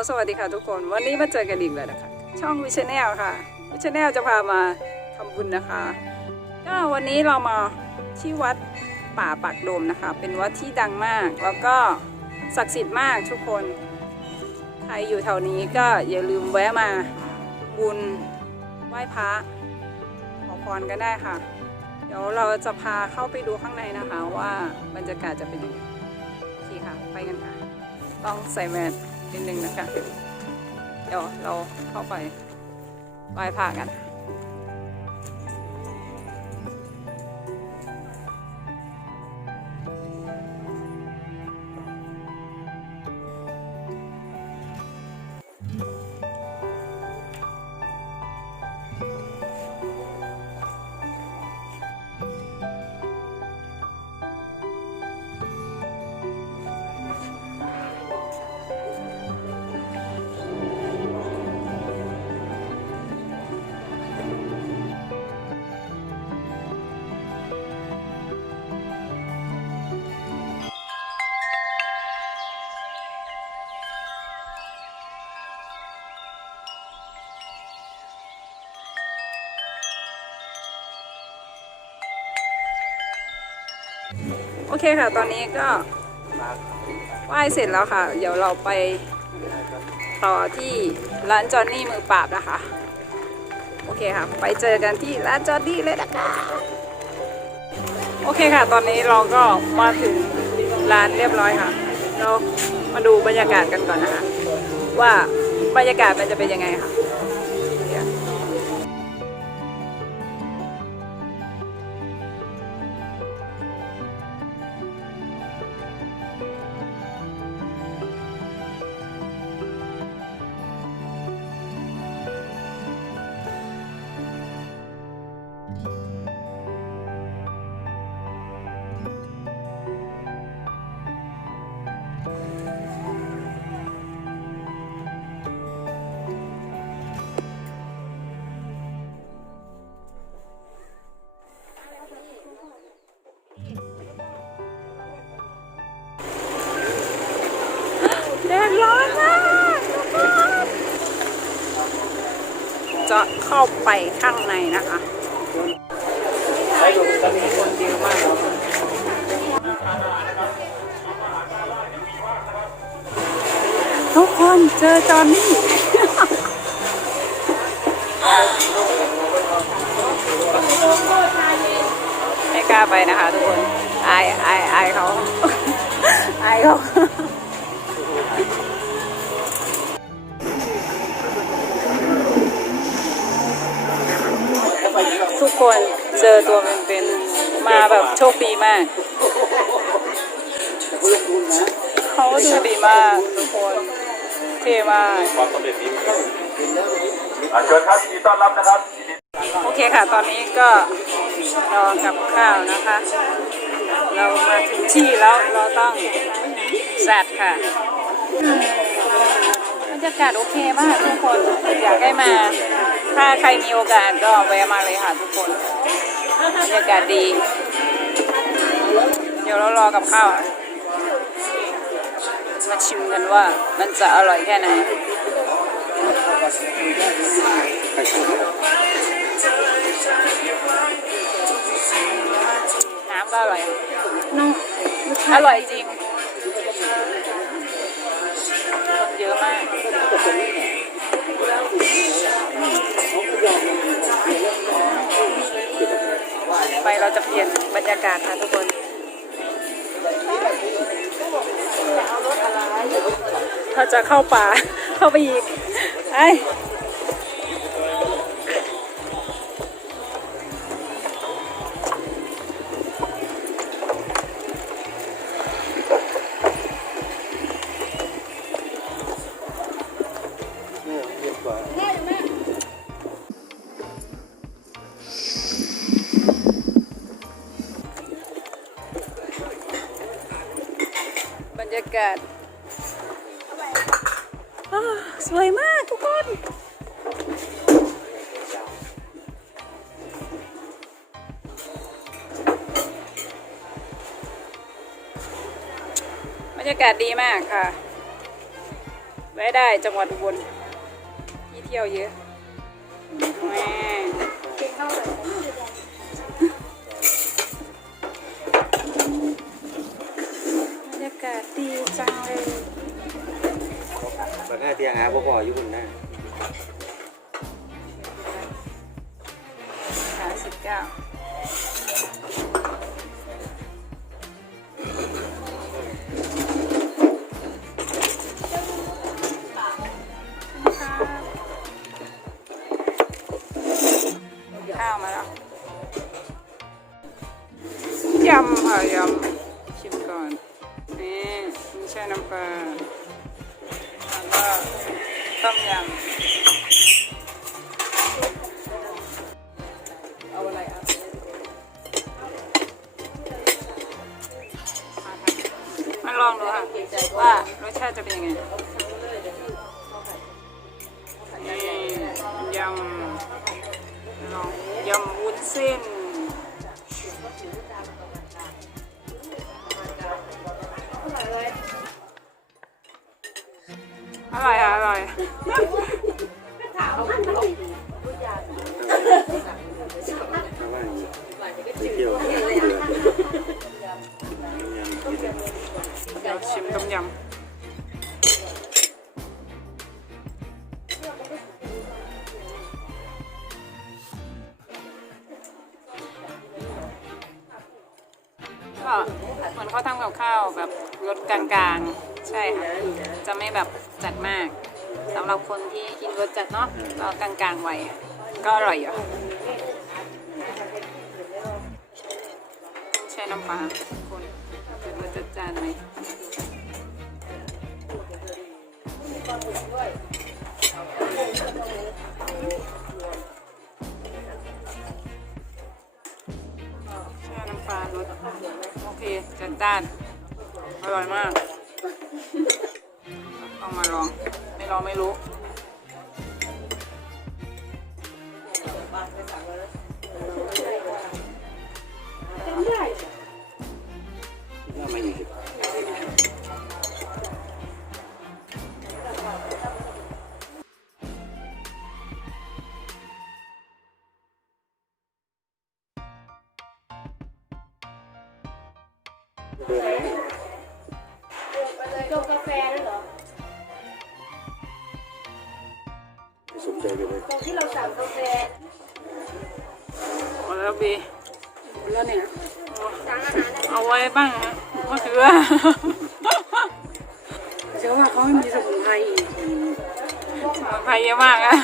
ลสวัสดีค่ะทุกคน วันนี้มาเจอกันอีกแล้วนะคะ ช่องวิชแนลค่ะวิชแนลจะพามาทำบุญนะคะ ก็วันนี้เรามาที่วัดป่าปากโดมนะคะ เป็นวัดที่ดังมาก แล้วก็ศักดิ์สิทธิ์มากทุกคน ใครอยู่แถวนี้ก็อย่าลืมแวะมาบุญไหว้พระขอพรกันได้ค่ะ เดี๋ยวเราจะพาเข้าไปดูข้างในนะคะ ว่าบรรยากาศจะเป็นยังไงโอเคค่ะ ไปกันค่ะ ต้องใส่แมส นิดนึงนะคะ เดี๋ยวเราเข้าไปไหว้พระกัน โอเคค่ะ ตอนนี้ก็ไหว้เสร็จแล้วค่ะ เดี๋ยวเราไปต่อที่ร้านจอห์นนี่มือปราบนะคะ โอเคค่ะ ไปเจอกันที่ร้านจอห์นนี่เลยนะคะ โอเคค่ะ ตอนนี้เราก็มาถึงร้านเรียบร้อยค่ะ เรามาดูบรรยากาศกันก่อนนะคะ ว่าบรรยากาศมันจะเป็นยังไงค่ะ แดดร้อนมากจะเข้าไปข้างในนะคะทุกคนเจอจอนนี่ไม่กล้าไปนะคะทุกคน อายอายอายเขา อายเขา คนเจอตัวเป็นๆมาแบบโชคดีมาก เขาดูดีมากทุกคนเท่มากความสำเร็จนี้อ่าเชิญครับยินดีต้อนรับนะครับยินดีโอเคค่ะ ตอนนี้ก็รอกับข้าวนะคะ เรามาถึงที่แล้วเราต้องแซดค่ะบรรยากาศโอเคมากทุกคนอยากให้มา ถ้าใครมีโอกาสก็แวะมาเลยค่ะทุกคนบรรยากาศดี เดี๋ยวเรารอกับข้าวอะมาชิมกันว่ามันจะอร่อยแค่ไหนน้ำก็อร่อย อร่อยจริง ไปเราจะเปลี่ยนบรรยากาศค่ะทุกคนถ้าจะเข้าป่าเข้าไปอีกไอ รรยากาศอ้าวสวยมากทุกคน บรรยากาศดีมากค่ะแวะได้จังหวัดอุบลที่เที่ยวเยอะแม่ากาศดีจังเลยบางทีเตียงหาพ่อพ่ออยู่คนหน้าสามสิบเก้า เรือต้มยำกินเดี๋ยวชิมต้มยำก็เหมือนเขาทำกับข้าวแบบรสกลางๆ ใช่ค่ะ จะไม่แบบจัดมาก สำหรับคนที่กินรสจัดเนาะก็กลางๆไว้ก็อร่อยอยู่ค่ะใช้น้ำปลาคนรสจัดจานไหมแช่น้ำปลารสโอเคจัดจ้านอร่อยมาก ต้องมาลอง ไม่ลองไม่รู้ว่าไม่อยู่สิจงกาแฟด้วยเหรอ สนใจไปเลยตรงที่เราสั่งกาแฟหมดแล้วบีแล้วเนี่ยสั่งอาหารนะเอาไว้บ้างนะมะเขือเชื่อว่าเขาไม่มีสมุนไพรอีกสมุนไพรเยอะมากอะ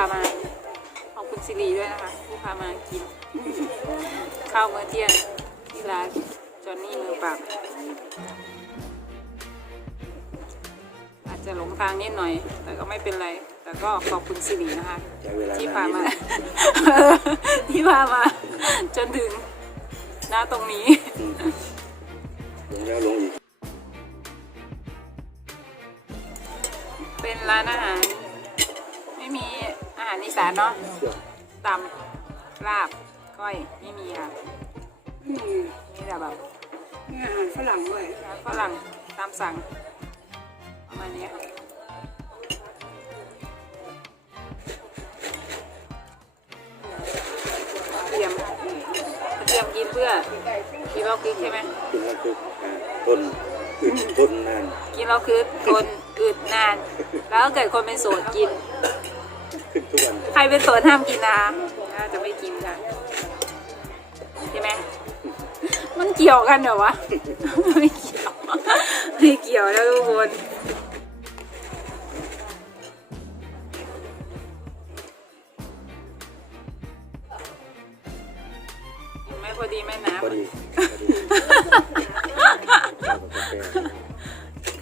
ามาขอบคุณสิริด้วยนะคะที่พามากิน ข้าวมื้อเที่ยงที่ร้านจอนนี่มือปราบอาจจะหลงทางนิดหน่อย แต่ก็ไม่เป็นไร แต่ก็ขอบคุณสิรินะคะ ใช้เวลาที่นานพานิดมา นึง ที่พามา จนถึงหน้าตรงนี้ ลงแล้วลงอีกเป็นร้านอาหารไม่มีอา หารอีสานเนาะตำลาบก้อยไม่มีค่ะอืมมีแต่แบบมีอาหารฝรั่งด้วยร้านฝรั่งตามสั่งประมาณนี้ค่ะเตรียมเตรียมกินเพื่อกินเราคือใช่ไหมกินแล้วคืออ่าทนอึดทนนาน กินเราคือคนอึดนาน แล้วถ้าเกิดคนเป็นโสดกิน ขึ้นทุกวันใครเป็นโสดห้ามกินนะคะน่าจะไม่กินค่ะใช่ไหมมันเกี่ยวกันเหรอวะ ไม่เกี่ยว ไม่เกี่ยวแล้วทุกคนกินไหม่พอดีไหม่น้ำพอดีพอดี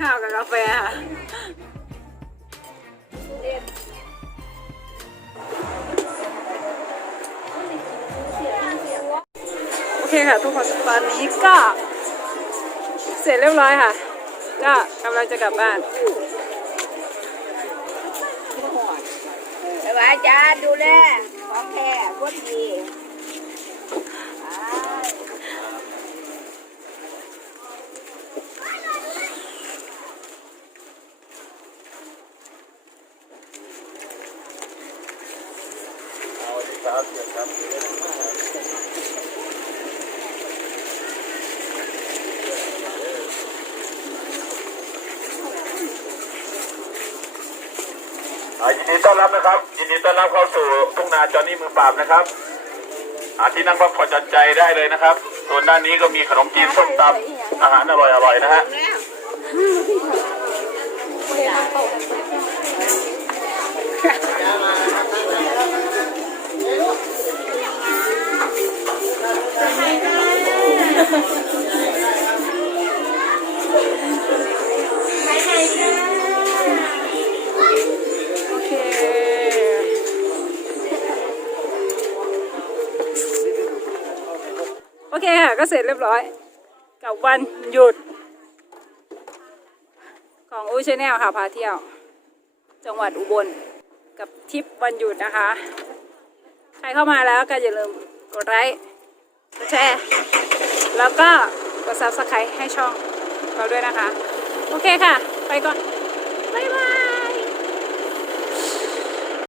ข้าวกับกาแฟข้าวกับกาแฟค่ะ ค่ะทุกคนตอนนี้ก็ เสร็จเรียบร้อยค่ะ ก็กำลังจะกลับบ้านแต่ว่าอาจารย์ดูแลของแท้คนดี ยินดีต้อนรับนะครับ ยินดีต้อนรับเข้าสู่ทุ่งนาจอนี่มือปราบนะครับอ่าที่นั่งพักผ่อนหย่อนใจได้เลยนะครับ ส่วนด้านนี้ก็มีขนมจีนส้มตำอาหารอร่อยๆนะฮะ เรียบร้อย กับวันหยุด ของอูชแนลค่ะพาเที่ยว จังหวัดอุบลกับทริปวันหยุดนะคะ ใครเข้ามาแล้วก็อย่าลืมกดไลค์กดแชร์ แล้วก็กด subscribe ให้ช่องเราด้วยนะคะ โอเคค่ะ ไปก่อน บ๊ายบาย